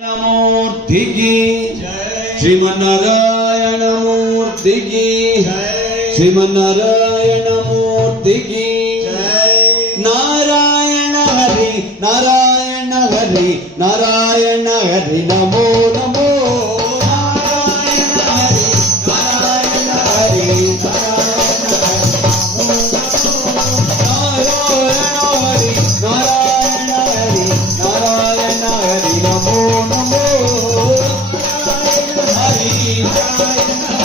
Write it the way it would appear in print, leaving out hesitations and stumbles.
मूर्ति की जय। श्रीमन्नारायण मूर्ति की जय। श्रीमन्नारायण मूर्ति की जय। नारायण हरि नारायण हरि नारायण हरि नमो नमो नारायण हरि नारायण हरि नारायण हरि नारायण हरि नारायण हरि नमो नमो नारायण हरि नारायण